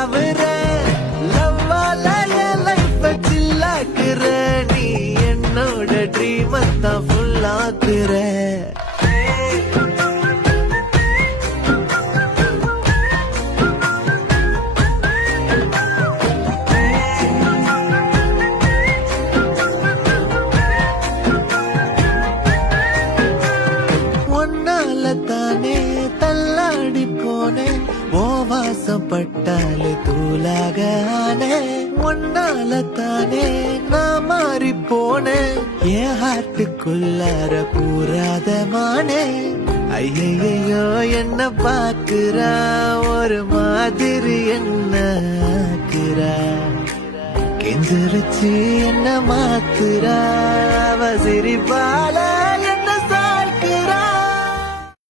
ஆவுற லவ்வால என் life சில்லாக்குற நீ என்னோட dream தான் ஃபுல்லாக்குற தானே தள்ளாடி போனேன் ஓ வாசம் பட்டாலே தூளாக ஆனே ஒன்னால தானே நான் மாறி போனேன் என் ஹார்ட்டுக்குள்ளார கூறாத மானே ஐயையோ என்ன பாக்குறா ஒரு மாதிரி என்ன ஆக்குறா கெஞ்சிருச்சு என்ன மாத்துறா அவ சிரிப்பால